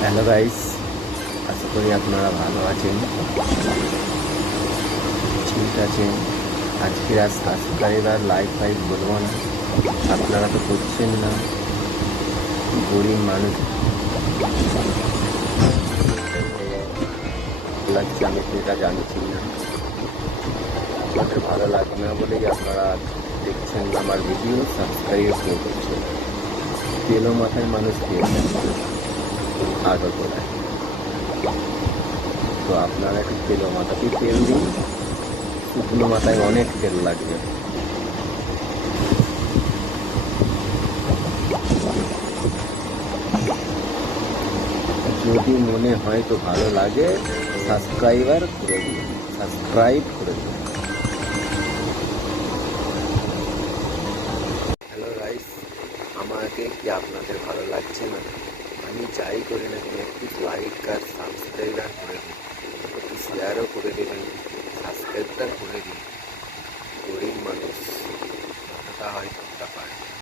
Hello guys আশা করি আপনারা ভালো আছেন। ঠিক আছে আজকে আর সাবস্ক্রাইবার লাইক ফাইক বলব না। আপনারা তো করছেন না। গরিব মানুষ। লাগছে আমি সেটা জানছি না। আপনাদের ভালো লাগবে না বলেই আপনারা দেখছেন আমার ভিডিও সাবস্ক্রাইব করছেন। তেলো মাথায় মানুষ খেয়েছেন আগর গোড়ায় তো আপনারা একটু তেলো মাথাতেই তেল দিন। শুকনো মাথায় অনেক তেল লাগবে। যদি মনে হয় তো ভালো লাগে সাবস্ক্রাইবার করে দিন। সাবস্ক্রাইব করে দিন। হ্যালো গাইস আমাকে কি আপনাদের ভালো লাগছে না? আমি যাই করি না কেন একটু লাইক আর সাবস্ক্রাইবার করে দিন, একটু শেয়ারও করে দেবেন সাবস্ক্রাইবটা করে দিন। গরিব মানুষ, কথাটা হয়তো